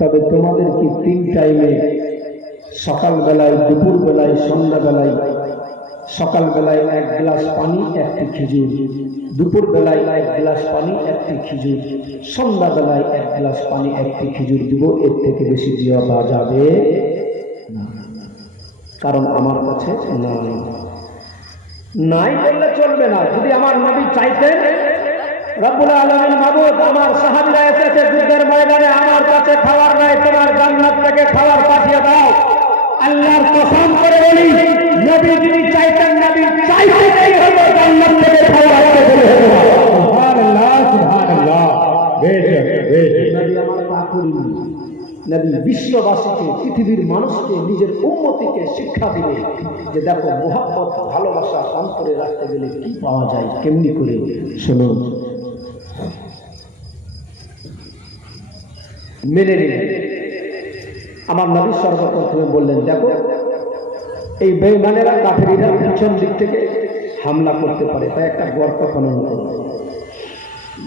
তবে তোমাদেরকে তিন টাইমে সকালবেলায়, দুপুর বেলায়, সন্ধ্যাবেলায়, সকালবেলায় 1 গ্লাস পানি, 1টি খেজুর, দুপুর বেলায় 1 গ্লাস পানি, 1টি খেজুর, সন্ধ্যাবেলায় 1 গ্লাস পানি, 1টি খেজুর দিব। এর থেকে বেশি দেওয়া যাবে না, কারণ আমার কাছে নাই বললে চলবে না। যদি আমার নবী চাইতেন, রব্বুল আলামিন মাবুদ আমার সাহাবীরা এসেছে যুদ্ধের ময়দানে, আমার কাছে খাবার নাই, তোমার জান্নাত থেকে খাবার পাঠিয়ে দাও, আল্লাহর কসম করে বলি, নবী যদি চাইতেন, নবী চাইতেই হলো জান্নাত থেকে খাবার আসতে বলে হতো। সুবহানাল্লাহ, সুবহানাল্লাহ। বেশক বেশক। নবী আমার তা করেনি। নবী বিশ্ববাসীকে, পৃথিবীর মানুষকে, নিজের উম্মতিকে শিক্ষা দিলে যে দেখো, মুহাব্বত, ভালোবাসা অন্তরে রাখতে গেলে কি পাওয়া যায়, কেমনি করে। শুনুন, মেনে নিলেন। আমার নবী সর্বপ্রথমে বললেন, দেখো এই বেঈমানেরা, কাফেরীরা পিছন দিক থেকে হামলা করতে পারে, তাই একটা গর্ত খনন করো।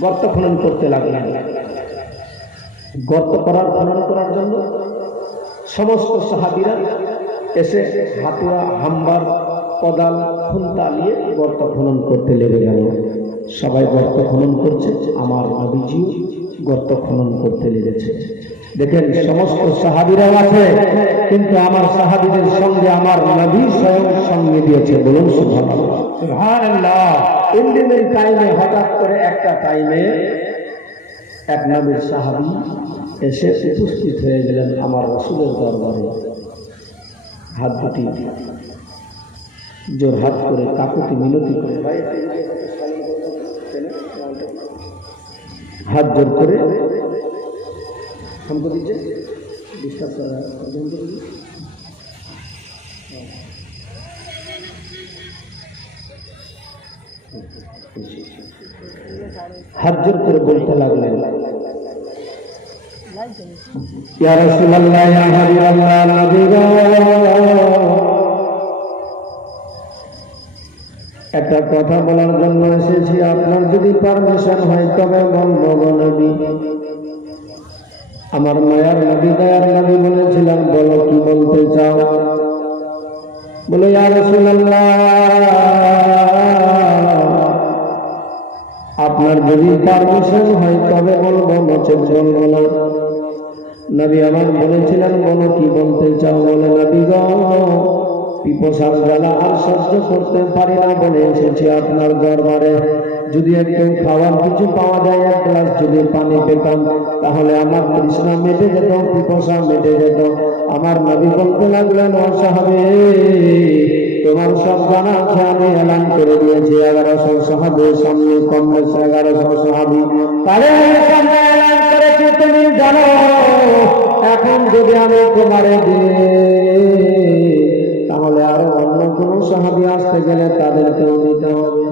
গর্ত খনন করতে লাগলেন। গর্ত খনন করার জন্য সমস্ত সাহাবীরা এসে হাতুড়া, হাম্বার, কোদাল, খুন্তা নিয়ে গর্ত খনন করতে লেগে গেল। সবাই গর্ত খনন করছে, আমার নবীজি গর্ত খনন করতে লেগেছে। দেখেন, সমস্ত সাহাবীরা আছে, কিন্তু আমার সাহাবীদের সঙ্গে আমার নবী স্বয়ং সঙ্গে দিয়েছে। বলুন সুবহানাল্লাহ, সুবহানাল্লাহ। ইন্ডিমের টাইমে হঠাৎ করে একটা টাইমে এক নবীর সাহাবী এসে উপস্থিত হয়ে গেলেন আমার রাসূলের দরবারে। হাত দুটি জোর হাত করে, কাকুতি মিনতি করে, হাত জোর করে हमको दीजिए, डिस्टर्ब कर रहा है, हमको दीजिए। हाथ जोड़ कर बोलते लगलेन, या रसूलल्लाह, या हबीबल्लाह, नबी गो, একটা কথা বলার জন্য এসেছি, আপনার যদি পারমিশন হয় তবে বলবো গো নবী। আমার মায়ার নবী, দয়ার নবী বলেছিলাম, বলো কি বলতে চাও। বলে, ইয়া রাসূলুল্লাহ, আপনার যদি পারমিশন হয় তবে বলবো, নচেত বলবো না। নবী আমার বলেছিলেন, বলো কি বলতে চাও। বলে, নবী গো, পিপাসার জ্বালা আর সহ্য করতে পারি না বলে এসেছি আপনার দরবারে। যদি একটু খাওয়ার কিছু পাওয়া যায়, 1 গ্লাস যদি পানি পেতাম, তাহলে আমার তৃষ্ণা মেটে যেত, পিপাসা মেটে যেত। আমার নবী বলতে লাগলেন, ও সাহাবী, তোমার সব জানা আছে, আমি এলান করে দিয়েছি 1100 সাহাবীর সামনে, কম বেশি 1100 সাহাবী, তাদের সামনে এলান করেছি, তুমি জানো। এখন যদি আমি তোমারে দিই, তাহলে আরো অন্য কোন সাহাবী আসতে গেলে তাদেরকেও দিতে হবে।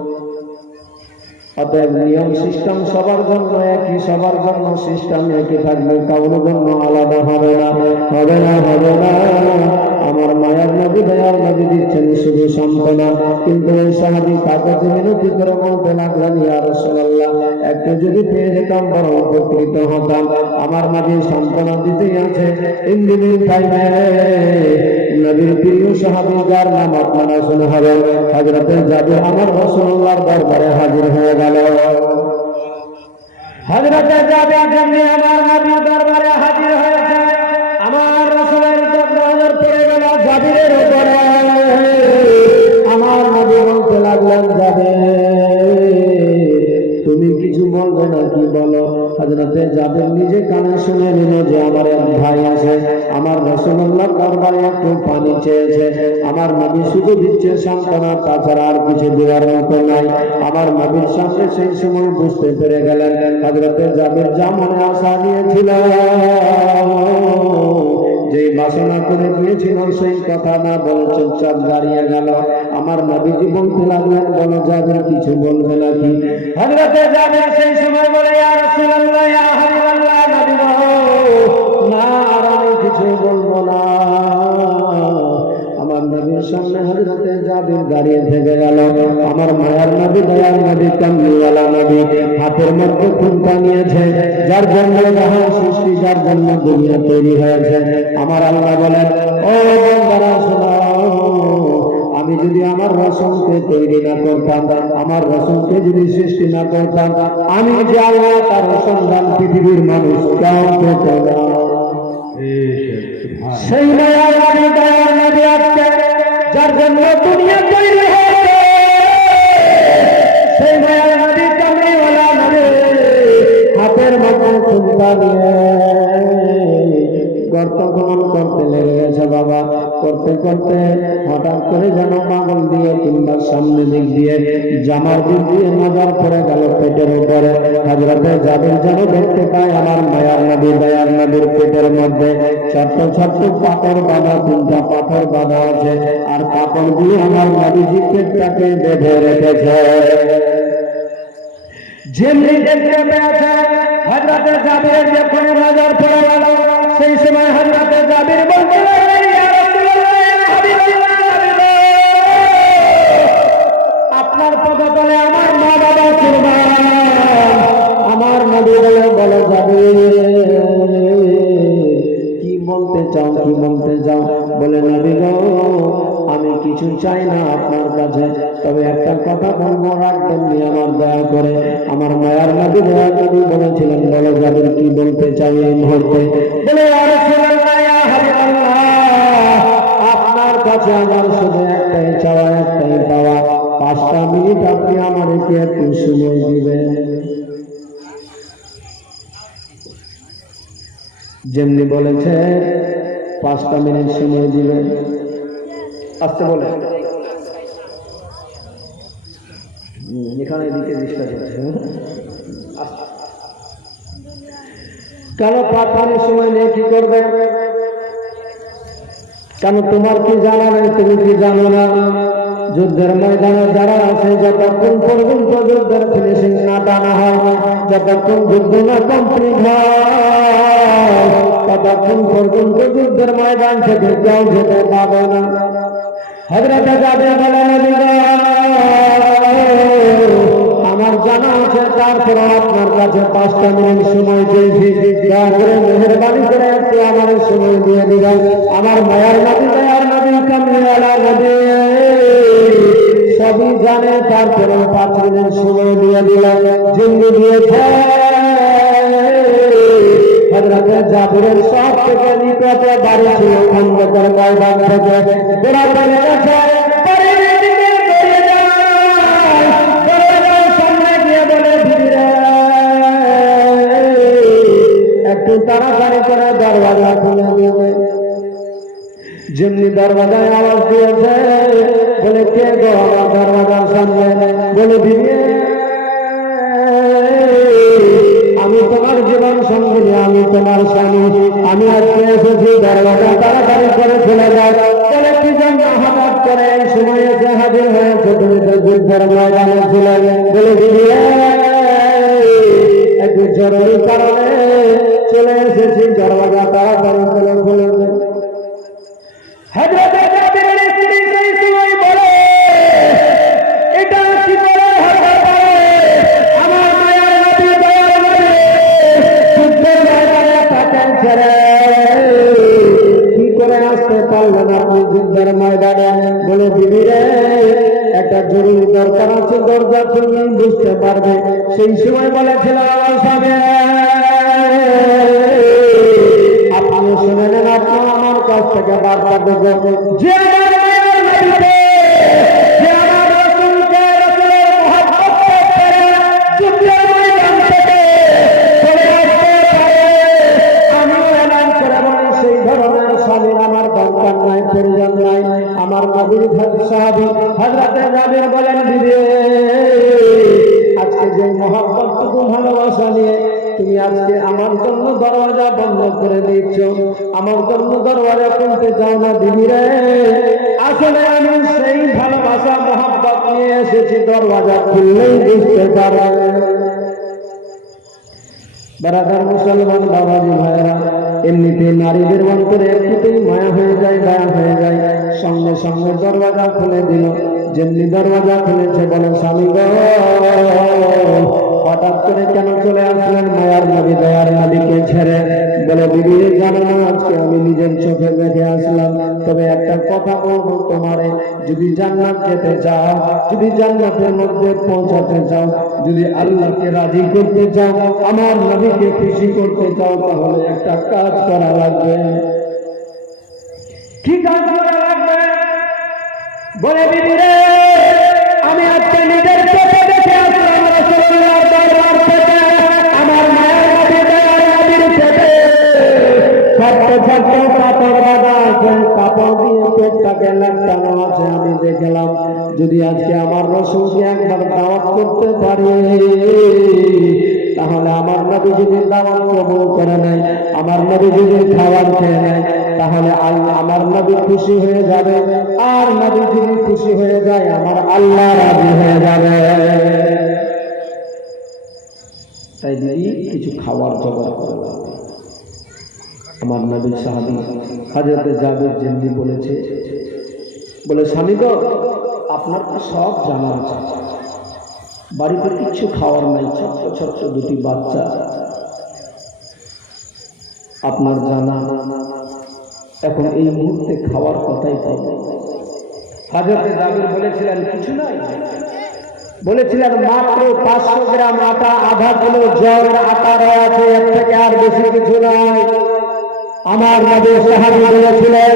অতএব নিয়ম সিস্টেম সবার জন্য একই, সবার জন্য সিস্টেম একই থাকবে, কারোর জন্য আলাদা হবে না, হবে না, হবে না। আমার মায়ার নবী, দয়ার নবী দিচ্ছেন শুধু সান্ত্বনা, কিন্তু এই সাহাবী কাগজে মিনতি করে বলতে লাগলেন, ইয়া রাসূলুল্লাহ, একটু যদি পেয়ে যেতাম বড় উপকৃত হতাম। আমার নবী সান্ত্বনা দিতেই আছে। ইন্দিনের টাইমে নবীর প্রিয় সাহাবী, যার নাম আপনারা শুনে হবেন, হযরতে জাবির, আমার রাসূলুল্লাহর দরবারে হাজির হয়ে গেল। হযরতে জাবির যেমনি আমার নবীর দরবারে হাজির হয়েছে, আমার রাসূলের নজর পড়ে গেল জাবিরের উপরে। আমার নবী বলতে লাগলেন, জাবির, তুমি কিছু বলবে না কি বলো। হযরতে জাবির নিজে কানে শুনে নিল যে আমার এক ভাই আছে, আমার রাসূলুল্লাহর দরবারে একটু পানি চেয়েছে। আমার নবী শুধু দিচ্ছে সান্ত্বনা, তাছাড়া আর কিছু দেওয়ার মতো নাই। আমার নবীর সামনে সেই সময় বুঝতে পেরে গেলেন, হযরতে জাবির যা মনে আশা নিয়েছিল, যে বাসনা করে গিয়েছিল, সেই কথা না বলে চুপচাপ দাঁড়িয়ে গেল। আমার নবীজি বলতে লাগলেন, বলো জাবির, কিছু বলবে নাকি। হযরতে জাবির সেই সময় বলে, ইয়া রাসূলুল্লাহ, ইয়া হাবিবাল্লাহ, নবী গো, না, আর আমি কিছু বলবো না। আমার নবীর সামনে হযরতে জাবির দাঁড়িয়ে থেকে গেল। আমার মায়ার নবী দয়ার নবী কামলিওয়ালা নবী হাতের মধ্যে খুন্তা নিয়েছে, যার জন্য জাহান সৃষ্টি, যার জন্য দুনিয়া তৈরি হয়েছে। আমার আল্লাহ বলেন, ও বান্দারা শোনো, আমি যদি আমার রাসূলকে তৈরি না করতাম, আমার রাসূলকে যদি সৃষ্টি না করতাম, আমি যে আল্লাহ তার সন্তান পৃথিবীর মানুষ কেউ পেত না। সেই মায়ার নবী দয়ার নবী আজকে যার জন্য দুনিয়া তৈরি হয়েছে, সেই মায়ার নবী কামলিওয়ালা নবী হাতের মধ্যে খুন্তা নিয়ে গর্ত খনন করতে লেগে গেছে। বাবা, করতে করতে হঠাৎ করে যেন পাগল দিয়ে কিংবা সামনে দিক দিয়ে জামার দিক দিয়ে নজর পড়ে গেল পেটের উপরে। হযরতে জাবির যেন দেখতে পায় আমার মায়ার নবী দয়ার নবীর পেটের মধ্যে ছোট্ট ছোট্ট পাথর বাঁধা, 3টা পাথর বাঁধা আছে, আর কাপড় দিয়ে আমার নবীজি পেটটাকে বেঁধে রেখেছে। যেমনি দেখতে পেয়েছে হযরতে জাবির যখন নজর পড়ে গেল, সেই সময় হযরতে জাবির বলতে লাগলেন, ইয়া রাসূলুল্লাহ, ইয়া হাবিবাল্লাহ, আপনার পদতলে আমার মা বাবা কুরবান। আমার নবী বলে জাবির, কি বলতে চাও, কি বলতে চাও? বলে, নবী গো, আমি কিছু চাই না আপনার কাছে, তবে একটা কথা বলবো, রাখবেন নি আমার দয়া করে। আমার মায়ার নবী দয়ার নবী বলেছিলেন, বলে জাবির কি বলতে চাই এই মুহূর্তে? বলে, ইয়া রাসূলুল্লাহ, ইয়া হাবিবাল্লাহ, আপনার কাছে আমার শুধু একটাই চাওয়া, একটাই পাওয়া, 5টা মিনিট আপনি আমার একটু সময় দিবেন। যেমনি বলেছে 5টা মিনিট সময় দিবেন। আসতে বলে এখানে এদিকে ডিস্টার্ব হচ্ছে। কেন 5 মিনিট সময় নিয়ে কি করবে? কেন তোমার কি জানা নেই? তুমি কি জানো না? যুদ্ধের ময়দানে যারা আছে, যতক্ষণ পর্যন্ত যুদ্ধের ফিনিশিং না টানা হয়, যতক্ষণ যুদ্ধ না কমপ্লিট হয়, ততক্ষণ পর্যন্ত যুদ্ধের ময়দান থেকে কেউ যেতে পাবে না। হযরতে জাবির বলেন, আমার জানা আছে, তারপর আপনার কাছে 5টা মিনিট সময় চেয়েছি, মেহেরবানি করে একটু আমার সময় দিয়ে দিলেন। আমার মায়ার নবী দয়ার নবী কামলিওয়ালা নবী সবই জানে, তারপরে 5 মিনিট সময় দিয়ে দিলেন। জিন্দি দিয়েছে হযরতে জাবিরের সব থেকে নিকট বাড়ি ছিল খন্দকের ময়দান থেকে। ওরা চলে গেছে, সামনে গিয়ে বলে, একটু তাড়াতাড়ি করে দরওয়াজা খুলে দিবে। যেমনি দরওয়াজায় আওয়াজ দিয়েছে, বলে, কে গো আমার দরওয়াজার সামনে? বলে, দিদি, আমি তোমার জীবন সঙ্গিনী, আমি তোমার স্বামী, আমি আজকে এসেছি, দরওয়াজা তাড়াতাড়ি করে খুলে যাও। বলে, কি জন্য হঠাৎ করে এই সময় এসে হাজির হয়েছে? তুমি তো যুদ্ধের ময়দানে ছিলে। বলে, দিদি, একটু জরুরি কারণে চলে এসেছি, দরওয়াজা তাড়াতাড়ি করে খুলে দেয়। হযরতে জাবিরের স্ত্রী সেই সময় বলে, এটা কি করে হতে পারে? আমার মায়ার নবী দয়ার নবী যুদ্ধের ময়দানে থাকেন ছেড়ে কি করে আসতে পারলেন আপনি যুদ্ধের ময়দানে? বলে, বিবি রে, একটা জরুরি দরকার আছে, দরজা খুললে বুঝতে পারবে। সেই সময় বলেছিল, আপনি শুনে নেন, আপনি আমার কাছ থেকে বার্তা দেবো, যে আমার মায়ার নবীকে, যে আমার রাসূলকে, রাসূলের মহব্বতকে ছেড়ে যুদ্ধের ময়দান থেকে চলে আসতে পারে, আমি এলান করে বলি, সেই ধরনের স্বামীর আমার দরকার নাই, প্রয়োজন নাই। আমার নবীর সাহাবী হযরতে জাবির বলেন, দিদি, আজকে যে মহব্বতটুকু ভালোবাসা নিয়ে তুমি আজকে আমার জন্য দরওয়াজা বন্ধ করে দিচ্ছ, আমার জন্য দরওয়াজা খুলতে চাও না, দিদি রে, আসলে আমি সেই ভালোবাসা মহব্বত নিয়ে এসেছি, দরওয়াজা খুললেই বুঝতে পারবে। বারাদার মুসলমান বাবাজি ভাইরা, এমনিতে নারীদের অন্তরে একটুতেই মায়া হয়ে যায়, দয়া হয়ে যায়, সঙ্গে সঙ্গে দরওয়াজা খুলে দিল। যেমনি দরওয়াজা খুলেছে, বলে স্বামী গো, হঠাৎ করে কেন চলে আসলেন মায়ার নবী দয়ার নবীকে ছেড়ে? বলে বিবি জানো না, আজকে আমি নিজের চোখে দেখে আসলাম। তবে একটা কথা বলবো তোমারে, যদি জান্নাত যেতে চাও, যদি জান্নাতের মধ্যে পৌঁছাতে চাও, যদি আল্লাহকে রাজি করতে চাও, আমার নবীকে খুশি করতে চাও, তাহলে একটা কাজ করা লাগবে। কি কাজ করা লাগবে? বলে বিবি রে, আমি আজকে নিজের চোখে দেখে আসলাম রাসূলুল্লাহর দরবার থেকে, আমার মায়ের নবী দয়ার নবীর থেকে ছোট্ট ছোট্ট কাপড় বাঁধা আছে, কাপড় দিয়ে পেটটাকে লাগানো আছে। আমি দেখলাম যদি আজকে আমার রাসূলকে একবার দাওয়াত করতে পারি, তাহলে আমার নবী যদি দাওয়াত কবুল করে নেয়, আমার নবী যদি খাবার খেয়ে নেয়, তাহলে আমার নবী খুশি হয়ে যাবে। আর নবী যদি খুশি হয়ে যায়, আমার আল্লাহ রাজি হয়ে যাবে। তাই দিদি কিছু খাবার জোগাড় করে লাগবে। আমার নবীর সাহাবী হযরত জাবের যেমনি বলেছে, বলে স্বামী গো, আপনার তো সব জানা আছে, বাড়িতে কিচ্ছু খাওয়ার নাই, ছোট্ট ছোট্ট দুটি বাচ্চা, আপনার জানা, এখন এই মুহূর্তে খাওয়ার কথাই পাবে। হযরত জাবের বলেছিলেন কিছু নাই, বলেছিলেন মাত্র 500 গ্রাম আটা, আধা কিলো জল আটা রয়েছে, এর থেকে আর বেশি কিছু নাই। আমার নবীর সাহাবী বলেছিলেন,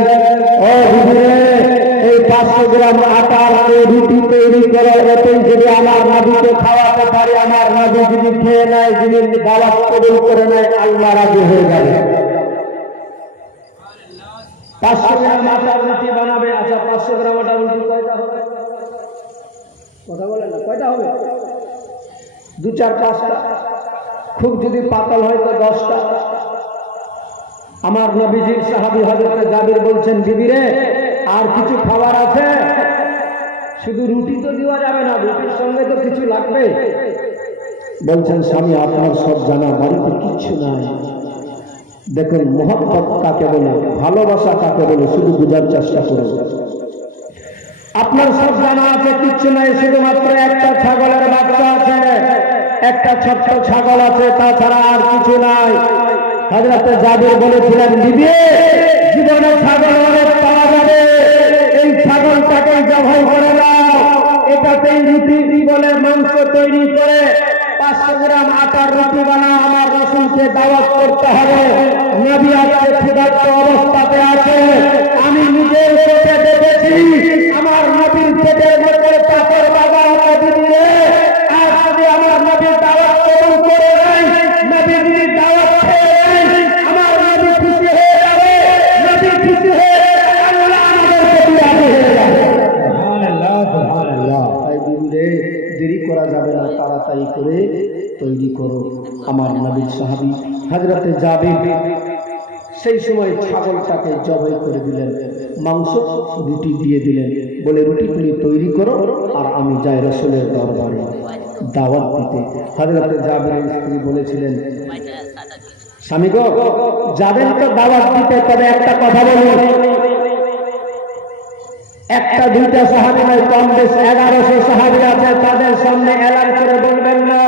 ও হুজুর, এই 500 গ্রাম আটার রুটি তৈরি করে এতেই যদি আমার নবীকে খাওয়াতে পারি, আমার নবী যদি খেয়ে নেয়, যদি দাওয়াত কবুল করে নেয়, আল্লাহ রাজি হয়ে যাবে। 500 গ্রাম আটার রুটি বানাবে। আচ্ছা, 500 গ্রাম আটার রুটি কয়টা হবে? কথা বলেন না, কয়টা হবে? 2, 4, 5টা, খুব যদি পাতল হয় তো 10টা। আমার নবীজির সাহাবী হযরত জাবির বলছেন, বিবি রে, আর কিছু খাবার আছে? শুধু রুটি তো দেওয়া যাবে না, রুটির সঙ্গে তো কিছু লাগবে। বলছেন, স্বামী আপনার সব জানা, বাড়িতে কিচ্ছু নাই। দেখুন মহব্বত কাকে বলে, ভালোবাসা কাকে বলে, শুধু বোঝার চেষ্টা করুন। আপনার সব জানা আছে, কিচ্ছু নাই, শুধুমাত্র একটা ছাগলের বাচ্চা আছে, একটা ছোট্ট ছাগল আছে, তাছাড়া আর কিছু নাই। হযরত জাবির বলেছিলেন, বিবি জীবনে ছাগল অনেক পাওয়া যাবে, এই ছাগলটাকে জবাই করে দাও, এটাতেই রুটি বলে মাংস তৈরি করে 500 গ্রাম আটার রুটি বানাও, আমার রাসূলকে দাওয়াত করতে হবে। নবী আজকে ক্ষুধার্ত অবস্থাতে আছে, আমি নিজের চোখে দেখেছি, আমার নবীর পেটের মধ্যে পাথর বাঁধা আছে। দিদিরে, আর যদি আমার নবীর দাওয়াত কবুল করে নেয়, নবী যদি দাওয়াত খেয়ে নেয়, আমার নবী খুশি হয়ে যাবে। নবী খুশি হয়ে আল্লাহ আমাদের প্রতি রাজি হয়ে যাবে। সুবহানাল্লাহ, সুবহানাল্লাহ। তাই দিদিরে, দেরি করা যাবে না, তাড়াতাড়ি করে তৈরি করো। আমার নবীর সাহাবী হযরত জাবির সেই সময় ছাগলটাকে জবাই করে দিলেন, মাংস রুটি দিয়ে দিলেন, বলে রুটি তুমি তৈরি করো, আর আমি যাই রাসূলের দরবারে দাওয়াত দিতে। হযরত জাবিরের স্ত্রী বলেছিলেন, স্বামী গো, যাবেন তো দাওয়াত দিতে, তবে একটা কথা বলুন, একটা দুইটা সাহাবী নয়, কম বেশ 1100 সাহাবী আছে, তাদের সামনে এলান করে বলবেন না,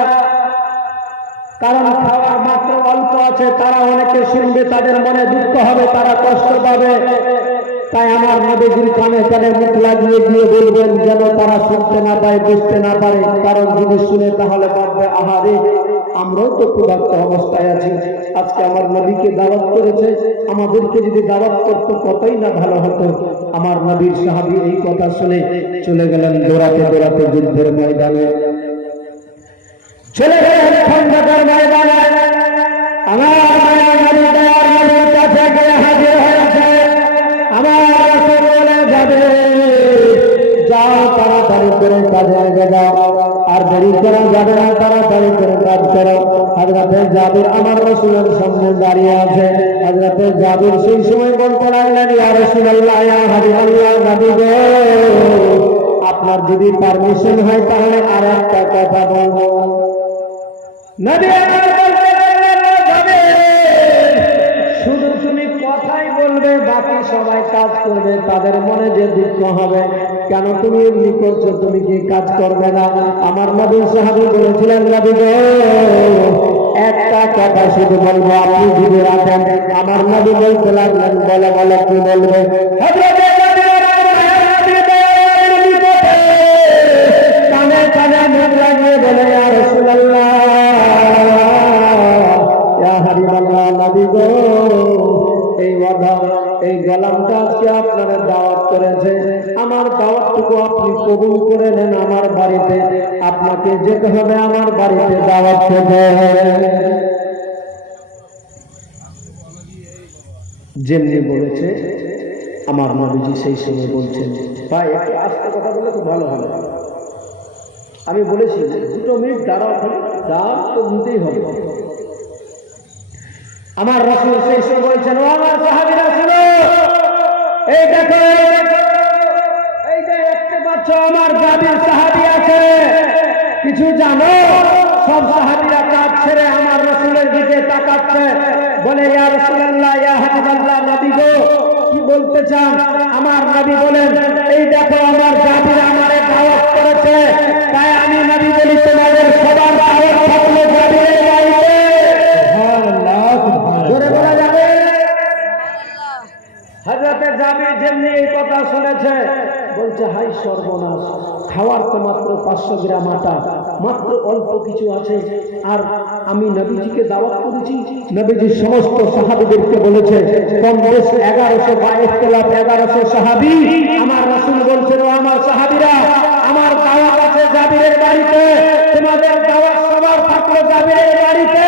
কারণ খাওয়ার মাত্র অল্প আছে, তারা অনেকে শুনবে, তাদের মনে দুঃখ হবে, তারা কষ্ট পাবে। তাই আমার নবীজির কানে কানে মুখ লাগিয়ে দিয়ে বলবেন, যেন তারা শুনতে না পায়, বুঝতে না পারে। কারণ যদি শুনে তাহলে ভাববে, আহারে, আমরাও তো ক্ষুধার্ত অবস্থায় আছি, আজকে আমার নবীকে দাওয়াত করেছে, আমাদেরকে যদি দাওয়াত করতো কতই না ভালো হতো। আমার নবীর সাহাবী এই কথা শুনে চলে গেলেন দৌড়াতে দৌড়াতে যুদ্ধের ময়দানে, চলে গেলেন খন্দকের ময়দানে। আমার মায়ের নবী দয়ার নবীর কাছে গিয়ে হাজির হয়েছে। আমার রাসূল বলে, যাবে, যাও, তাড়াতাড়ি করে কাজে লেগে যাও, আর দেরি করা যাবে না, তাড়াতাড়ি করে কাজ করো। হযরত জাবির আমার রাসূলের সামনে দাঁড়িয়ে আছে। হযরত জাবির সেই সময় বলতে লাগলেন, ইয়া রাসূলুল্লাহ, ইয়া হাবিবাল্লাহ, নবী গো, আপনার যদি পারমিশন হয় তাহলে আর একটা কথা বলবো। নবী আমার বলতে লাগলেন, সবাই কাজ করবে, তাদের মনে যে দুঃখ হবে, কেন তুমি এমনি করছো, তুমি কি কাজ করবে না? আমার নবী সাহাবী বলেছিলেন, নবী গো একটা কথা শুধু বলবো, আপনি যদি রাখেন। আমার নবী বলতে লাগলেন, বলে বলে কি বলবে? কানে কানে মুখ লাগিয়ে বলে, ইয়া রাসূলুল্লাহ, ইয়া হাবিবাল্লাহ, নবী গো এই গোলামটা আজকে আপনারা দাওয়াত করেছে, আমার দাওয়াতটুকু আপনি কবুল করে নেন। আমার বাড়িতে আপনাকে যেতে হবে, আমার বাড়িতে দাওয়াত খেতে। যেমনি বলেছে আমার নবীজি সেই সময় বলছেন, ভাই একটু আস্তে কথা বলে খুব ভালো হবে। আমি বলেছি 2 মিনিট দাঁড়াও, দাঁড় তো নিতেই হবে। আমার রাসূল সেই সময় বলছেন, ও আমার সাহাবীরা শুনো, এই দেখো এই যে দেখতে পাচ্ছ আমার জাবির সাহাবী আছে, কিছু জানো? সব সাহাবীরা কাজ ছেড়ে আমার রাসূলের দিকে তাকাচ্ছে, বলে, ইয়া রাসূলুল্লাহ, ইয়া হাবিবাল্লাহ, নবী গো কি বলতে চান? আমার নবী বলেন, এই দেখো আমার জাবির আমারে দাওয়াত করেছে, তাই আমি নবী বলি তোমাদের সবার দাওয়াত থাকলো জাবিরের বাড়িতে। জোরে বলা যাবে? হযরতে জাবির যেমনি এই কথা শুনেছে, বলছে, হাই সর্বনাশ, খাওয়ার তো মাত্র 500 গ্রাম আটা, মাত্র অল্প কিছু আছে, আর আমি নবীজিকে দাওয়াত করেছি। নবীজি সমস্ত সাহাবীদেরকে বলেছে, কম বেশ 1100 বা ইখতিলাফ 1100 সাহাবী। আমার রাসূল বলছেন, ও আমার সাহাবীরা, আমার দাওয়াত আছে জাবিরের বাড়িতে, তোমাদের দাওয়াত সবার থাকলো জাবিরের বাড়িতে।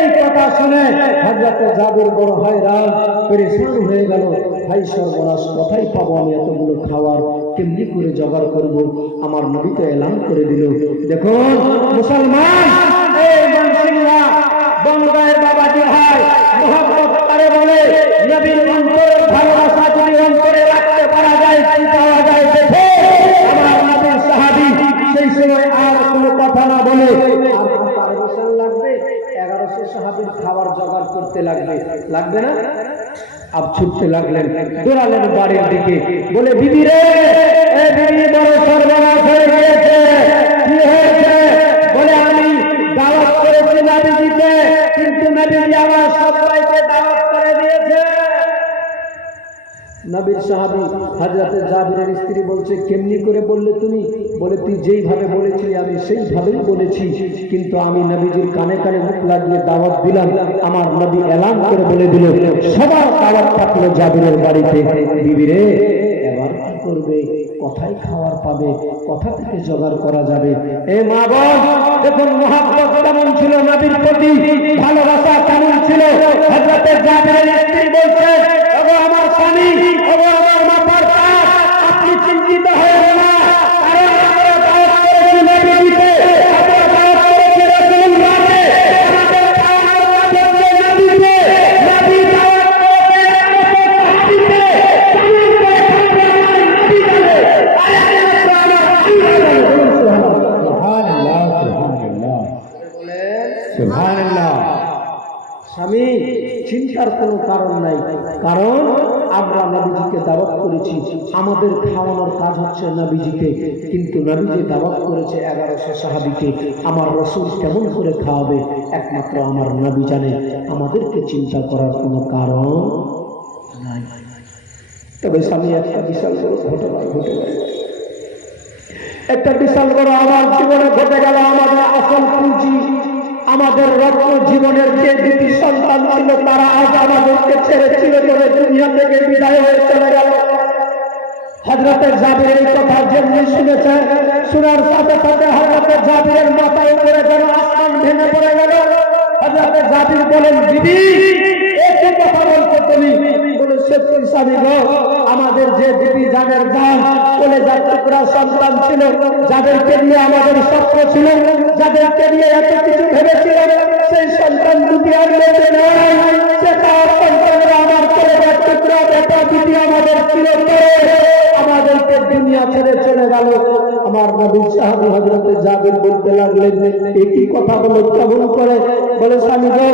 এই কথা শুনে হযরতে জাবির বড় হয়রান, পেরেশান হয়ে গেল। ভাই সর্বনাশ, কোথায় পাবো আমি এতগুলো খাবার, কেমনি করে জোগাড় করব? আমার নবী তো এলান করে দিল। দেখুন মুসলমান, এই মানসিংহা বঙ্গায়ের বাবাজি হয়, মহব্বত করে বলে নবীর অন্তরের ভালোবাসা যদি অন্তরে রাখতে পারা যায়, কি পাওয়া যায়? দেখো আমার নবীর সাহাবী সেই সময় আর কোনো কথা না বলে, আর পারমিশন লাগবে 1100 সাহাবীর খাবার জোগাড় করতে লাগবে না? আব ছুটতে লাগলেন, দৌড়ালেন বাড়ির দিকে, বলে, বিবি রে, এ বিবি, বড় সর্বনাশ হয়ে গিয়েছে। কি হয়েছে? বলে, আমি দাওয়াত করেছি নবীজিকে, কিন্তু নবীজি আমার সবাইকে দাওয়াত করে দিয়েছে। নবীর সাহাবী হযরতে জাবিরের স্ত্রী বলছে, কেমনি করে বললে তুমি? বলে, তুই যেইভাবে বলেছিলি আমি সেইভাবেই বলেছি, কিন্তু আমি নবীজির কানে কানে মুখ লাগিয়ে দাওয়াত দিলাম, আমার নবী এলান করে বলে দিল সবার দাওয়াত থাকলো জাবিরের বাড়িতে। বিবি রে, এবার কি করবে? কোথায় খাবার পাবে? কোথা থেকে জোগাড় করা যাবে? এ মা বোন, দেখুন মহব্বত কেমন ছিল নবীর প্রতি, ভালোবাসা কেমন ছিল। হযরতে জাবিরের স্ত্রী বলছে, ওগো আমার স্বামী, ওগো আমার মাথার তাজ, আপনি চিন্তিত হবেন না, কারণ আমরা দাওয়াত করেছি নবীজিকে, আমরা দাওয়াত করেছি রাসূলুল্লাহকে, আমাদের দাওয়াত করেছে নবীকে, নবী দাওয়াত করেছে আমাদের সাহাবীকে, কেমন করে থাকবে আমার নবী জানে, আর একমাত্র আমার নবী জানে। সুবহানাল্লাহ, সুবহানাল্লাহ, সুবহানাল্লাহ। স্বামী, চিন্তার কোনো কারণ নাই, কারণ আমরা নবীজিকে দাওয়াত করেছি, আমাদের খাওয়ানোর কাজ হচ্ছে নবীজিকে, কিন্তু নবীজি দাওয়াত করেছে 1100 সাহাবীকে, আমার রাসূল কেমন করে খাওয়াবে একমাত্র আমার নবী জানে, আমাদেরকে চিন্তা করার কোনো কারণ নাই। তবে স্বামী, একটা বিশাল বড় ঘটনা ঘটে গেল, একটা বিশাল বড় আমার জীবনে ঘটে গেল। আমাদের আসল পুঁজি, আমাদের রত্ন জীবনের যে 2টি সন্তান ছিল, তারা আজ আমাদেরকে ছেড়ে চিরতরে দুনিয়া থেকে বিদায় হয়ে চলে গেল। হযরতে জাবির এই কথা যেমনি শুনেছে, শোনার সাথে সাথে হযরতে জাবিরের মাথার উপরে যেন আসমান ভেঙে পড়ে গেল। হযরতে জাবির বলেন, বিবি, একই কথা বলছো তুমি? বলে, সত্যি স্বামী গো, আমাদের যে 2টি জানের জান, কলেজার টুকরা সন্তান ছিল, যাদেরকে নিয়ে আমাদের স্বপ্ন ছিল, যাদেরকে নিয়ে এত কিছু ভেবেছিলাম, সেই সন্তান 2টি আর বেঁচে নেই। সেটা সন্তানরা আমার কলেজার টুকরা বেটা 2টি আমাদের ছিল, আমাদেরকে দুনিয়া ছেড়ে চলে গেল। আমার নবীর সাহাবী হযরতে জাবির বলতে লাগলেন, একই কথা বলে কেমন করে? বলে, স্বামী গো,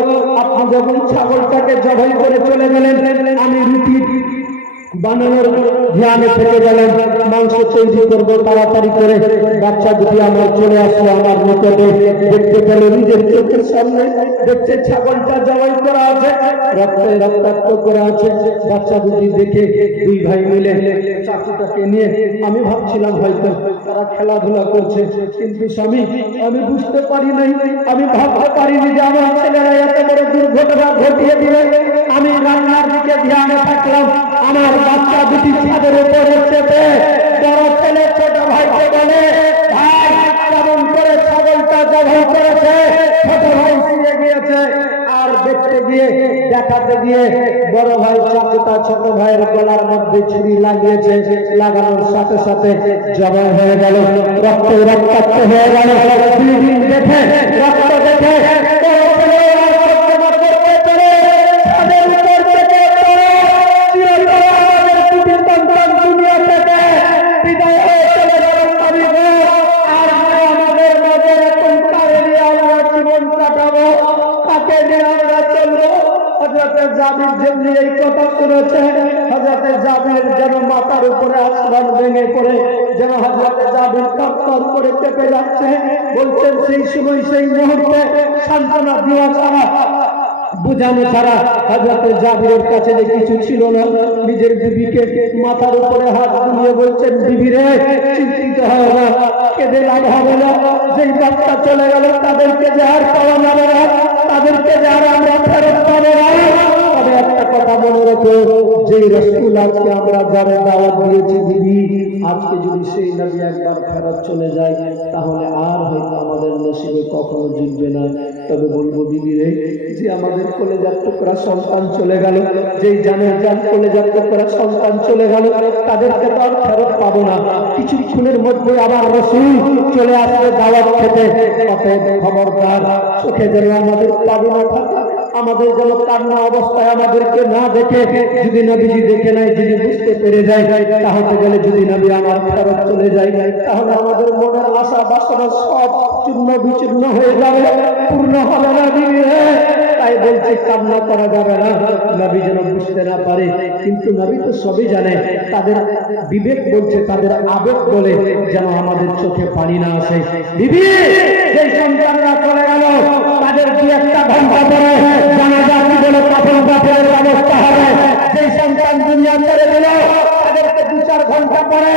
আপনি যখন ছাগলটাকে জবাই করে চলে গেলেন, আমি রুটি বানানোর ধ্যানে থেকে গেলেন। মাংস তৈরি করবো তাড়াতাড়ি করে। বাচ্চা দুটি আমার চলে আসলো আমার নিকটে। দেখতে পেল নিজের চোখের সামনে, দেখছে ছাগলটা জবাই করা আছে, রক্তে রক্তাক্ত করা আছে। বাচ্চা দুটি দেখে দুই ভাই মিলে চাকুটাকে নিয়ে, আমি ভাবছিলাম হয়তো তারা খেলাধুলা করছে, কিন্তু স্বামী আমি বুঝতে পারি নাই, আমি ভাবতে পারিনি যে আমার ছেলেরা এত বড় দুর্ঘটনা ঘটিয়ে দিবে। আমি রান্নার দিকে ধ্যানে থাকলাম। আমার বাচ্চা দুটি ছাদের উপরে চেপে বড় ছেলে ছোট ভাইকে বলে, ভাই কেমন করে ছাগলটা জবাই করেছে। ছোট ভাই ফিরে গিয়েছে, আর দেখতে গিয়ে দেখাতে গিয়ে বড় ভাই চাকুটা ছোট ভাইয়ের গলার মধ্যে ছুরি লাগিয়েছে। লাগানোর সাথে সাথে জবাই হয়ে গেল, রক্ত রক্তাক্ত হয়ে গেল। দেখে রক্ত দেখে মাথার উপরে আসমান ভেঙে পড়ে যেন হযরতে জাবির তরতর করে কেঁপে যাচ্ছে। বলছেন সেই সময় সেই মুহূর্তে সান্ত্বনা দেওয়া ছাড়া, বুঝানো ছাড়া হযরতে জাবিরের কাছে যে কিছু ছিল না। নিজের বিবিকে মাথার উপরে হাত বুলিয়ে বলছেন, বিবি রে চিন্তিত হয় না, কেঁদে লাভ হবে না। যেই বাচ্চা চলে গেল তাদেরকে যে আর পাওয়া যাবে না, তাদেরকে যে আর আমরা ফেরত পাবো না। তবে একটা কথা মনে রেখো, যেই রাসূল আজকে আমরা যারা দাওয়াত দিয়েছি বিবি, আজকে যদি সেই নবী একবার ফেরত চলে যায় তাহলে আর হয়তো আমাদের নসিবে কখনো জুটবে না। তবে বলবো বিবি রে, যে আমাদের কলেজার টুকরা সন্তান চলে গেল, যেই জানের জান কলেজার টুকরা সন্তান চলে গেল, তাদেরকে তো আর ফেরত পাবো না। কিছুক্ষণের মধ্যে আবার রাসূল চলে আসবে দাওয়াত খেতে। অতএব খবরদার, চোখে যেন আমাদের পাবো না থাকে, আমাদের যেন কান্না অবস্থায় আমাদেরকে না দেখে, যদি নবীজি দেখে নাই, যদি বুঝতে পেরে যায়, তাহলে গেলে যদি নবী আমার ফেরত চলে যায়, তাহলে আমাদের মনের আশা বাসনা সব চূর্ণ বিচূর্ণ হয়ে যাবে, পূর্ণ হবে না বিবি। তাই বলছে কান্না করা যাবে না, নবী যেন বুঝতে না পারে। কিন্তু নবী তো সবই জানে, তাদের বিবেক বলছে, তাদের আবেগ বলে যেন আমাদের চোখে পানি না আসে। বিবি, সেই সন্তানরা চলে গেল, তাদের দু একটা ঘন্টা পরে জানাজা কি বলে কাফন কাফনের ব্যবস্থা হবে। সেই সন্তান দুনিয়া ছেড়ে দিল, তাদেরকে 2-4 ঘন্টা পরে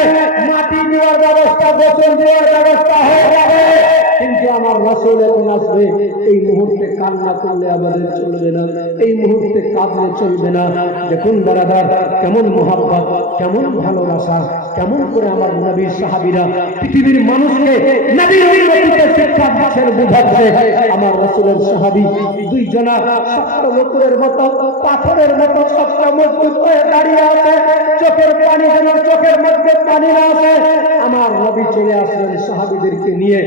মাটি দেওয়ার ব্যবস্থা, গোসল দেওয়ার ব্যবস্থা হয়ে যাবে। কিন্তু আমার রাসূল এখন আসবে। এই মুহূর্তে কান্না করলে আমাদের চলবে না, এই মুহূর্তে কাঁদলে চলবে না। দেখুন বারাদার, কেমন মহব্বত, কেমন ভালোবাসা, কেমন করে আমার নবীর সাহাবীরা পৃথিবীর মানুষকে নবীর উম্মতকে শিক্ষা দিচ্ছেন, বুঝাচ্ছে। আমার রাসূলের সাহাবী দুইজনা শক্ত মুকুরের মতো, পাথরের মতো শক্ত মজবুত হয়ে দাঁড়িয়ে আছে। চোখের পানি যেন চোখের মধ্যে পানি না আসে। আমার নবী চলে আসলেন সাহাবীদেরকে নিয়ে,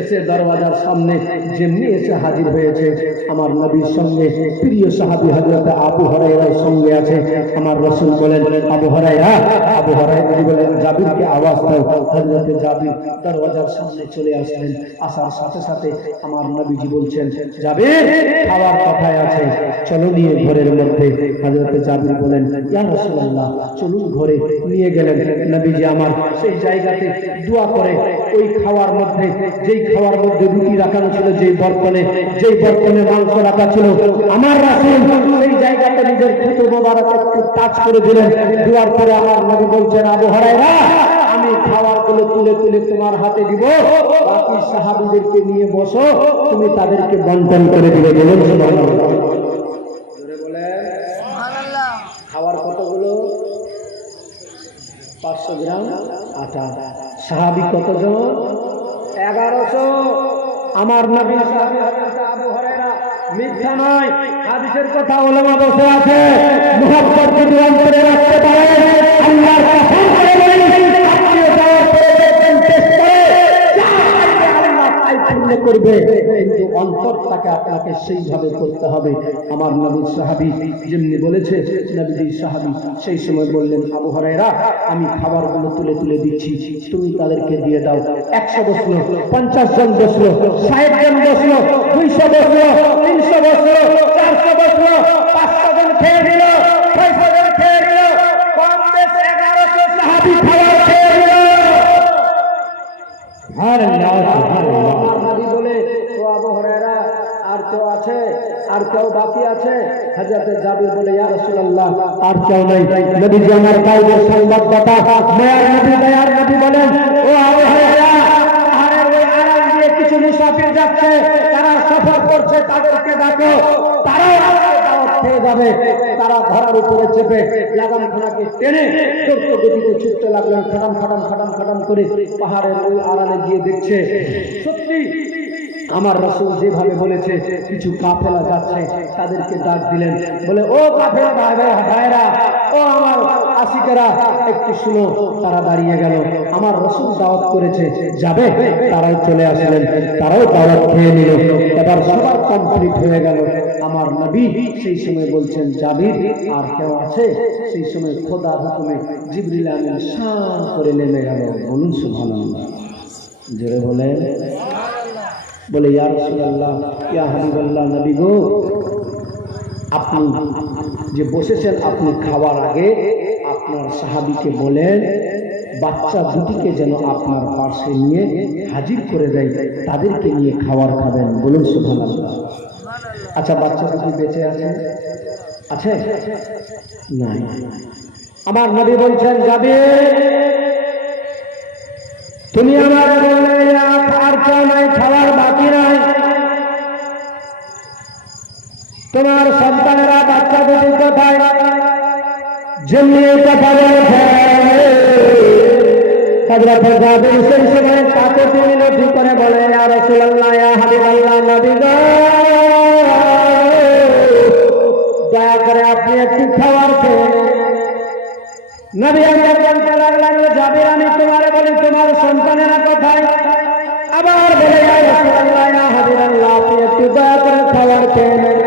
এসে দরওয়াজার সামনে যেমনি এসে হাজির হয়েছে। আমার নবীর সঙ্গে প্রিয় সাহাবী হযরত আবু হুরায়রার সঙ্গে আছে। আমার রাসূল বলেন, আবু হুরায়রা, আবু হুরায়রা বলেন, জাবিরকে আওয়াজ দাও। হযরত জাবির দরওয়াজার সামনে চলে আসলেন। আসার সাথে সাথে আমার নবীজি বলছেন, জাবির খাবার কথায় আছে, চলো নিয়ে ঘরের মধ্যে। হযরত জাবির বলেন, ইয়া রাসূলুল্লাহ, চলুন ঘরে। নিয়ে গেলেন। নবীজি আমার সেই জায়গাতে দোয়া করে ওই খাওয়ার মধ্যে, যেই খাওয়ার মধ্যে রুটি রাখানো ছিল, যেই বর্তনে মাংস রাখা ছিল, আমার রাসূল সেই জায়গাতে নিজের থুতু মোবারক একটু টাচ করে দিলেন। দেওয়ার পরে আমার নবী বলছেন, আবু হুরায়রা, আমি খাবারগুলো তুলে তুলে তোমার হাতে দিব, বাকি সাহাবীদেরকে নিয়ে বসো, তুমি তাদেরকে বন্টন করে দিবে। বলুন সুবহানাল্লাহ। জোরে বলেন সুবহানাল্লাহ। খাবার কতগুলো? 500 গ্রাম আটা। সাহাবী কতজন? 1100। আমার নবীর সাহাবী হযরত আবু হুরায়রা, মিথ্যা নয়, হাদিসের কথা উলামা বসে আছে। মুহাব্বত যদি অন্তরে রাখতে পারে, আল্লাহর কসম করে বলি, আপনি যাওয়ার পরে দেখবেন টেস্ট করে যা চাইবে আল্লাহ তাই পূর্ণ করবে। কিন্তু অন্তরটাকে আপনাকে সেইভাবে করতে হবে। আমার নবীর সাহাবী যেমনি বলেছে, নবীর সাহাবী সেই সময় বললেন, আবু হুরায়রা, আমি খাবারগুলো তুলে তুলে দিচ্ছি, তুমি তাদেরকে দিয়ে দাও। 100 বসলো, 50 জন বসলো, 60 জন বসলো, 200 বসলো, 300 বসলো, 400 বসলো, 500 জন খেয়ে দিল, 600 জন খেয়ে দিল। হযরত জাবির বলে ইয়া রাসূলুল্লাহ আর কেউ নাই। নবীজি আমার গায়ের সংবাদদাতা মায়ার নবী দয়ার নবী বলেন ও আবু হুরায়রা পাহাড়ের ওই আড়াল দিয়ে কিছু মুসাফির যাচ্ছে, তারা সফর করছে, তাদেরকে ডাকো, তারাও দাওয়াত খেয়ে যাবে। তারা ঘোড়ার উপরে চেপে লাগামখানাকে টেনে দ্রুত গতিতে ছুটতে লাগলেন। খাটাম খাটাম খাটাম খাটাম করে পাহাড়ের ওই আড়ালে গিয়ে দেখছে সত্যি আমার রাসূল যেভাবে বলেছে কিছু কাফেলা যাচ্ছে। তাদেরকে ডাক দিলেন, বলে ও কাফেলা ভাইরা, ও আমার আশিকেরা একটু শুনো। তারা দাঁড়িয়ে গেল, আমার রাসূল দাওয়াত করেছে যাবে, তারাও চলে আসলেন, তারাও দাওয়াত খেয়ে নিল। এবার সবার কমপ্লিট হয়ে গেল। আমার নবী সেই সময় বলছেন জাবির আর কেউ আছে? সেই সময় খোদার হুকুমে জিবরিল আমিন শান করে নেমে গেল। বলুন সুবহানাল্লাহ, জোরে বলেন। বলে ইয়া রাসূলুল্লাহ ইয়া হাবিবাল্লাহ, নবী গো আপনি যে বসেছেন, আপনি খাওয়ার আগে আপনার সাহাবীকে বলেন বাচ্চা দুটিকে যেন আপনার পাশে নিয়ে হাজির করে দেয়, তাদেরকে নিয়ে খাবার খাবেন। বলুন সুবহানাল্লাহ। আচ্ছা, বাচ্চা দুটি বেঁচে আছে? আছে? নাই। আমার নবী বলছেন জাবির তুমি আমার বললে আর কেউ নাই, খাওয়ার বাকি নাই, তোমার সন্তানেরা বাচ্চা দুটি কোথায়? যেমনি কথা বলেছে হযরত জাবির সেই সময় তাকে মিনতি করে বলে ইয়া রাসূলুল্লাহ ইয়া হাবিবাল্লাহ, নবী গো দয়া করে আপনি একটু খাবার খেয়ে। নবী আমার বলতে লাগলেন জাবির আমি তোমারে বলি তোমার সন্তানেরা কোথায়? আবার বলে ইয়া রাসূলুল্লাহ ইয়া হাবিবাল্লাহ আপনি একটু দয়া করে খাবার খেয়ে নেন।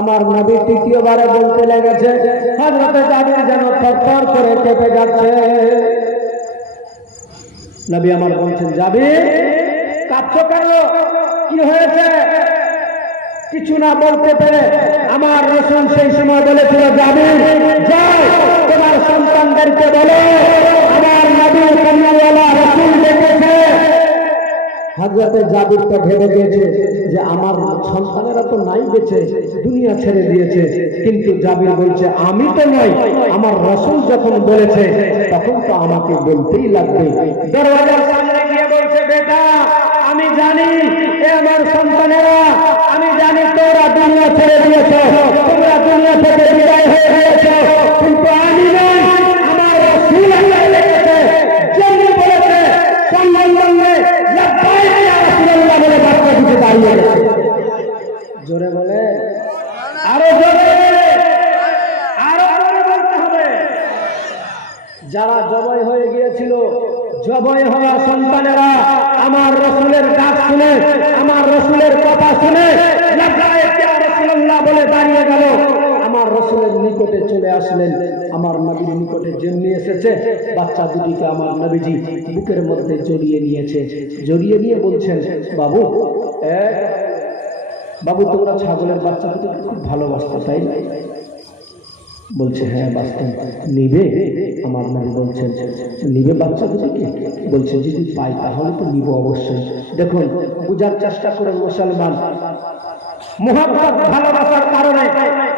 আমার নবী তৃতীয়বারে বলতে লেগেছে, হযরত জাবির যেন থরথর করে কেঁপে যাচ্ছে। নবী আমার বলছেন জাবির কাঁদছো কেন, কি হয়েছে? কিছু না বলতে পেরে আমার রাসূল সেই সময় বলেছিল জাবির যাও তোমার সন্তানদেরকে বলো আমার নবীর কল্যাণওয়ালা রাসূল ডেকেছে। হযরত জাবির তো ভেবে গিয়েছে যে আমার সন্তানেরা তো নাই বেঁচে, দুনিয়া ছেড়ে দিয়েছে, কিন্তু জাবির বলছে আমি তো নই, আমার রাসূল যখন বলেছে তখন তো আমাকে বলতেই লাগবে। দরওয়াজার সামনে গিয়ে বলছে বেটা আমি জানি এ আমার সন্তানেরা, আমি জানি তোরা দুনিয়া ছেড়ে দিয়েছো, তোমরা দুনিয়া থেকে বিদায় হয়ে গিয়েছো, কিন্তু আমি নই, আমার রাসূল আল্লাহ ডেকেছে। যিনি বলেছে সাল্লাল্লাহু লাব্বাইক ইয়া রাসূলুল্লাহ বলে বাচ্চা দিতে দাঁড়িয়ে গেছে। জোরে বলে, আরো জোরে, আরো জোরে বলতে হবে। যারা জবাই হয়ে গিয়েছিল, জবাই হওয়া সন্তানেরা আমার রাসূলের ডাক শুনে, আমার রাসূলের কথা শুনে লাব্বাইক ইয়া রাসূলুল্লাহ বলে দাঁড়িয়ে গেল। আমার রাসূলের নিকটে চলে আসলেন। আমার নবীর নিকটে যেমনি এসেছে বাচ্চা দুটিকে আমার নবীজি বুকের মধ্যে জড়িয়ে নিয়েছে। জড়িয়ে নিয়ে বলছেন বাবু বাবু তোমরা ছাগলের বাচ্চা দুটোকে খুব ভালোবাসতো তাই না? বলছে হ্যাঁ বাস্তব। নিবে? আমার নবী বলছেন নিবে বাচ্চা দুটিকে? বলছে যদি পাই তাহলে তো নিব অবশ্যই। দেখুন বুঝার চেষ্টা করেন মুসলমান, মুহাব্বত ভালোবাসার কারণে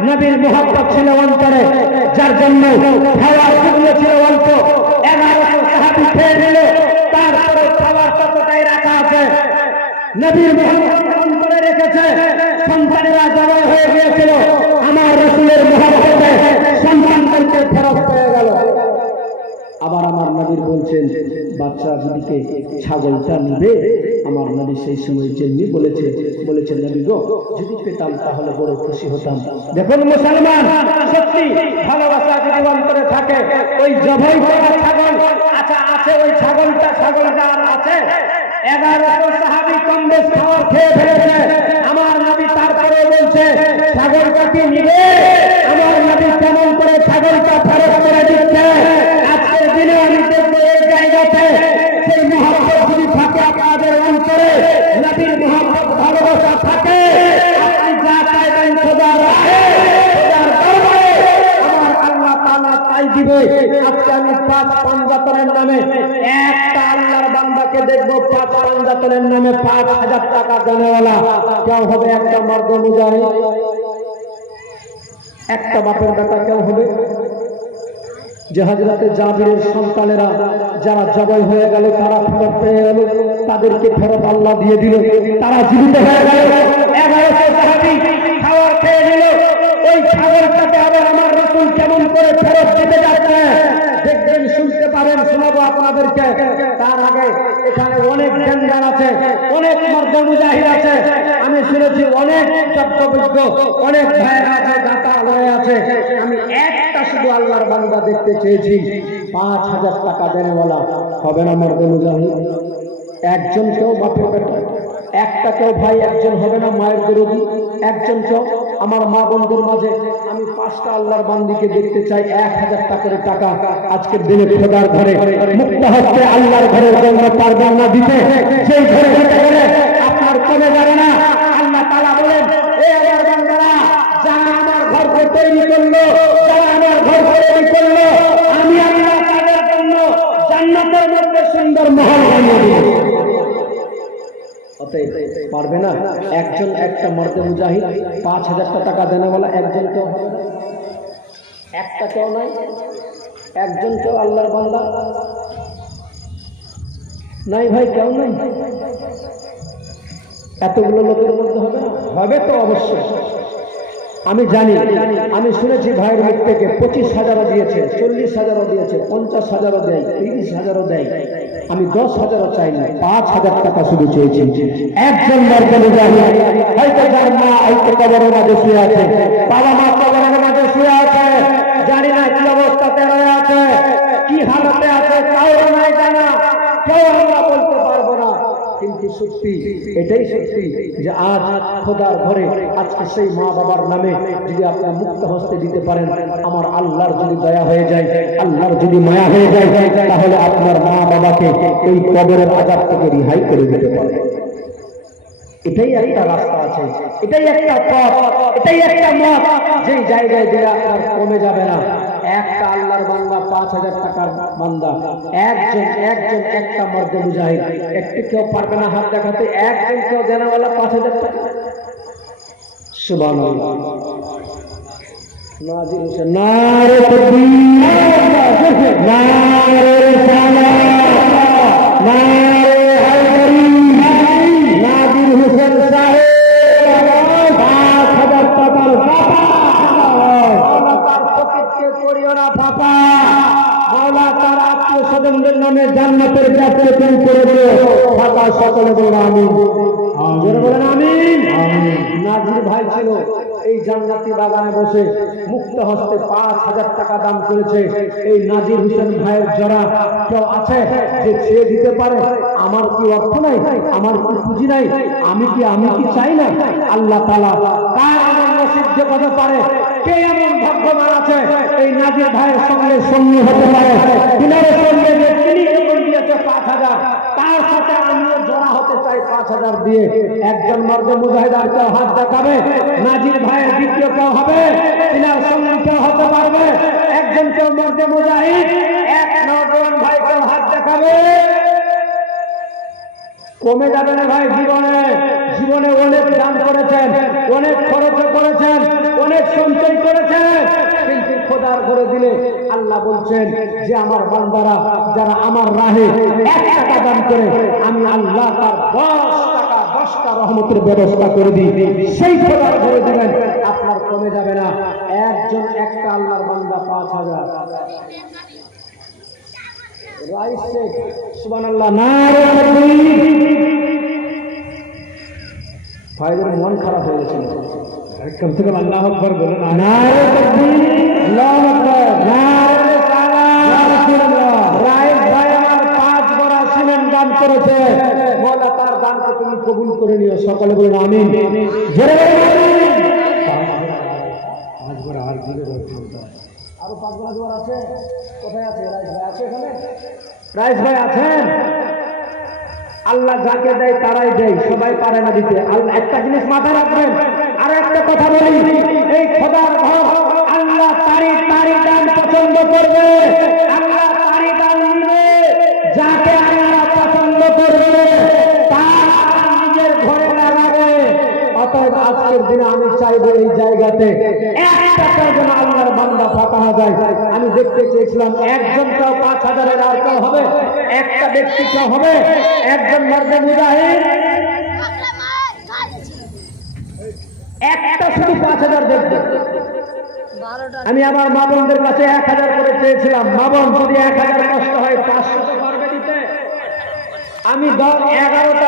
নবীর মুহাব্বত ছিল অন্তরে, যার জন্য খাওয়ার সুযোগ ছিল অল্প। 1100 সাহাবী খেয়ে নিল, তারপরে খাবার কতটাই রাখা আছে। নবীর মুহাব্বত অন্তরে রেখেছে। সন্তানেরা জবাই হয়ে গিয়েছিল, আমার রাসূলের মুহাব্বতে সন্তানদেরকে ফেরত পেয়ে গেল। আবার আমার নবীর বলছেন বাচ্চা দুটিকে ছাগলটা নিবে? আমার নবী সেই সময় যেমনি বলেছেন নবী গো যদি পেতাম তাহলে বড় খুশি হতাম। দেখুন মুসলমান, সত্যি ভালোবাসা যদি অন্তরে থাকে, ওই জবাই করা ছাগল আচ্ছা আছে, ওই ছাগলটা আর আছে। 1100 সাহাবী কম বেশ খাওয়ার খেয়ে ফেলেছে। আমার নবী তারপরে বলছে ছাগলটা কি নিবে? আমার নবী কেমন করে ছাগলটা ফেরত করে দিচ্ছে। আজকের দিনে আমি দেখবো এই জায়গাতে সেই মুহাব্বত যদি থাকে আপনাদের অন্তরে, নবীর মুহাব্বত ভালোবাসা থাকে, আপনি যা চাইবেন খোদার রাহে, খোদার দরবারে আমার আল্লাহ তাআলা তাই দিবে। আজকে আমি 5 পাঞ্জাতনের নামে একটা আল্লাহর বান্দাকে দেখবো 5 পাঞ্জাতনের নামে 5000 টাকা দেনেওয়ালা, কেউ হবে একটা মর্দ মুজাহিদ? একটা বাপের বেটা কেউ হবে যে হযরতে জাবিরের সন্তানেরা যারা জবাই হয়ে গেল, তারা ফেরত পেয়ে গেল, তাদেরকে ফেরত আল্লাহ দিয়ে দিল, তারা জীবিত হয়ে গেল। 1100 সাহাবী খাবার খেয়ে নিল। ওই খাবারটাকে আবার আমার রাসূল কেমন করে ফেরত দিতে যাচ্ছে দেখবেন, শুনতে পারেন, শোনাবো আপনাদেরকে। তার আগে এখানে অনেক জেন্দার আছে, অনেক মর্দে মুজাহিদ আছে, আমি শুনেছি অনেক চট্টবিজ্ঞ, অনেক ভাইয়েরা আছে, দাতালয় আছে। আমি একটা শুধু আল্লাহর বান্দা দেখতে চেয়েছি, 5000 টাকা দেনওয়ালা হবে না মর্দে মুজাহিদ? একজন কেউ বাপের বেটা, একটা কেউ ভাই একজন হবে না মায়ের বিরোধী? একজন কেউ আমার মা বন্ধুর মাঝে আমি 5টা আল্লাহর বান্দিকে দেখতে চাই 1000 টাকার টাকা আজকের দিনে খোদার ঘরে মুক্ত হস্তে আল্লাহর ঘরের জন্য পারবেন না দিতে? সেই ঘরে দিতে গেলে আপনার কমে যাবে না। আল্লাহ তাআলা বলেন, এ আমার বান্দারা, যারা আমার ঘরকে তৈরি করলো, যারা আমার ঘর তৈরি করলো, আমি আল্লাহ তাদের জন্য জান্নাতের মধ্যে সুন্দর মহল বানিয়ে দেব। পারবে না? একজন একটা মর্দে মুজাহিদ 5000 টাকা দেনেওয়ালা একজন কেউ হবে না? একটা কেউ নাই? একজন কেউ আল্লাহর বান্দা নাই? ভাই কেউ নাই? এতগুলো লোকের মধ্যে হবে না? হবে তো অবশ্যই। আমি জানি, আমি শুনেছি ভাইয়ের মুখ থেকে 25,000ও দিয়েছে, 40,000ও দিয়েছে, 50,000ও দেয়, 30,000ও দেয়। আমি 10,000ও চাইনি, 5,000 টাকা শুধু চেয়েছি। একজন মর্দে মুজাহিদ, হয়তো যার মা হয়তো কবরের মাঝে শুয়ে আছে, বাবা মা কবরের মাঝে শুয়ে আছে, জানি না কি অবস্থাতে রয়ে আছে, কি হালতে আছে, কারো নাই জানা, কেউ আমরা বলতে পারবো না। কিন্তু সত্যি, এটাই সত্যি যে আজ খোদার ঘরে আজকে সেই মা বাবার নামে যদি আপনি মুক্ত হস্তে দিতে পারেন, আমার আল্লাহর যদি দয়া হয়ে যায়, আল্লাহর যদি মায়া হয়ে যায়, তাহলে আপনার মা বাবাকে এই কবরের আযাব থেকে রিহাই করে দিতে পারে। এটাই একটা রাস্তা আছে, এটাই একটা পথ, এটাই একটা মত, যেই জায়গায় দিলে আপনার কমে যাবে না। একটা আল্লাহর বান্দা 5000 টাকার বান্দা, একজন একটা মর্দে মুজাহিদ, একটু কেউ পারবে না হাত দেখাতে? একজন কেউ দেনাওয়ালা 5000 টাকা? সুবহানাল্লাহ। নাজির হোসেন, নারে তাকবীর, নারে রিসালাত, নারে হায়দারি, নাজির হোসেন সাহেব 5000 টাকার বাবা। স্বজনদের নামে জান্নাতের ব্যবসা তৈরি করে দিল। ফাঁকা সকলে বলেন আমিন, জোরে বলেন আমিন। নাজির ভাই ছিল এই জান্নাতি বাগানে বসে মুক্ত হস্তে 5000 টাকা দান করেছে। এই নাজির হোসেন ভাইয়ের জোড়া কেউ আছে যে ছেড়ে দিতে পারে? আমার কি অর্থ নাই, আমার কি পুঁজি নাই, আমি কি চাই না? আল্লাহ তাআলা কার এমন নসিব যে হতে পারে? কে এমন ভাগ্যবান আছে এই নাজির ভাইয়ের সঙ্গে সঙ্গী হতে পারে? তিনার সঙ্গে যে তিনি যখন দিয়েছে 5000, তার সাথে আমিও জোড়া হতে চাই 5000 দিয়ে। একজন মর্দে মুজাহিদ আর কেউ হাত দেখাবে? নাজির ভাইয়ের দ্বিতীয় কেউ হবে? তিনার সঙ্গে কেউ হতে পারবে? একজন কেউ মর্দে মুজাহিদ, এক নওজোয়ান ভাই কেউ হাত দেখাবে? কমে যাবে না ভাই। জীবনে অনেক দান করেছেন, অনেক খরচ করেছেন, অনেক সঞ্চয় করেছেন, কিন্তু খোদার ঘরে দিলে আল্লাহ বলছেন যে আমার বান্দারা যারা আমার রাহে 1 টাকা দান করে, আমি আল্লাহ তার 10টা রহমতের ব্যবস্থা করে দিই। সেই খোদার ঘরে দিবেন, আপনার কমে যাবে না। একজন একটা আল্লাহর বান্দা 5000। রাইট শেখ, সুবহানাল্লাহ, নারে তাকবীর। ভাইদের মন খারাপ হয়ে গেছে, কম থেকে কম আল্লাহু আকবার বলেন। নারে তাকবীর, আল্লাহু আকবার, নারে সালাত, রাসূলুল্লাহ। রাইট ভাই আমার 5 বড়া সিমেন্ট দান করেছে, মওলা তার দানকে তুমি কবুল করে নিও। সকলে বলেন আমিন, জোরে বলেন আমিন। 5 বড়া আর দিলে আরো 5 বড়া জোর আছে? কোথায় আছে রাইস ভাই? আছে এখানে? রাইস ভাই আছেন? আল্লাহ যাকে দেয় তারাই দেয়, সবাই পারে না দিতে। একটা জিনিস মাথায় রাখবেন। আর একটা কথা বলি, এই খোদার ঘর আল্লাহ তারই দান পছন্দ করবে, আল্লাহ তারই দান নিবে। যাকে আল্লাহ পছন্দ করবে তার নিজের ঘরে লাগাবে। অতএব আজকের দিনে আমি চাইবো এই জায়গাতে 1 টাকা যায়। আমি দেখতে চেয়েছিলাম একজনটাও 5,000-এর আর কেউ হবে, একটা ব্যক্তি কেউ হবে, একজন মার্জে মুজাহিদ একটা শুধু 5,000 দেখবে। আমি আমার মা বোনদের কাছে 1,000 করে চেয়েছিলাম, মা বোন যদি 1,000 কষ্ট হয় 500 তো পারবে দিতে। আমি 11টা